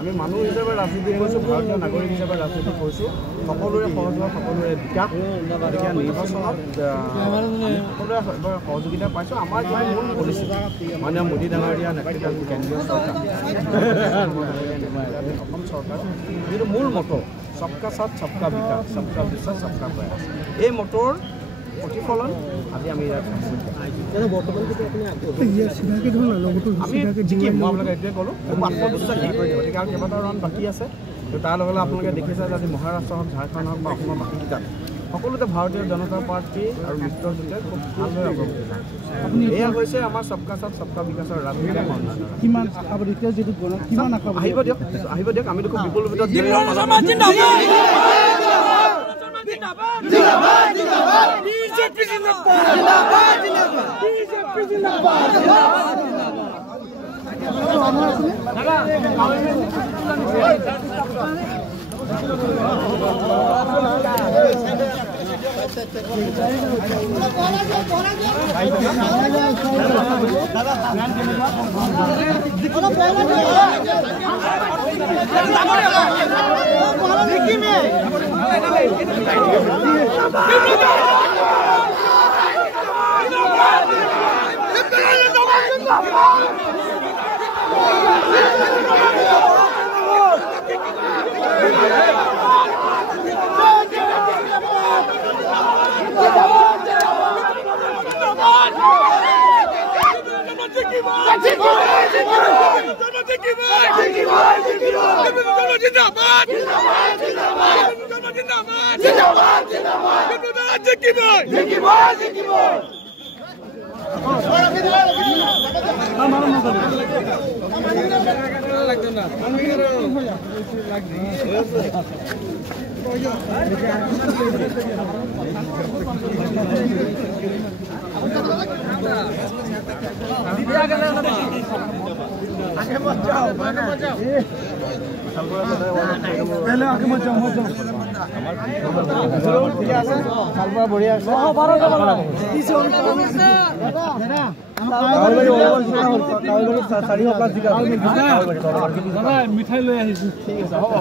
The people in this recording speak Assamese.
আমি মানুহ হিচাপে ৰাজনীতি কৰিছোঁ, ভাৰতীয় নাগৰিক হিচাপে ৰাজনীতি কৰিছোঁ। সকলোৰে সহযোগ, সকলোৰে বিকাশ, গতিকে নিৰ্বাচনত সকলোৰে সহযোগিতা পাইছোঁ। আমাৰ যিটো মূল পলিচি মাননীয় মোদী ডাঙৰীয়া নেতৃত্বাধীন কেন্দ্ৰীয় চৰকাৰ, অসম চৰকাৰ যিটো মূল মটৰ সবকা সাথ সবকা বিকাশ, সবকা বিশ্বাস সবকা প্ৰয়াস, এই মটৰ প্ৰতিফলন আজি আমি আমি জিকিম। মই আপোনালোকে এইটোৱে ক'লোঁ, খুব আত্মবিশ্বাস হেৰি কৰি দিব। গতিকে আৰু কেইবাটাও ৰাউণ্ড বাকী আছে। তাৰ লগে লগে আপোনালোকে দেখিছে যে আজি মহাৰাষ্ট্ৰ হওক, ঝাৰখণ্ড হওক বা অসমৰ বাকীকেইটাত সকলোতে ভাৰতীয় জনতা পাৰ্টি আৰু মিত্ৰজোঁটে খুব ভালদৰে অগ্ৰগতি হৈছে। এয়া হৈছে আমাৰ সবকা সাথ সবকা বিকাশৰ ৰাজনীতি। আহিব দিয়ক, আহিব দিয়ক। আমিতো খুব বিপুল ভিতৰত মিঠাই লৈ আহিছো। ঠিক আছে, হ'ব।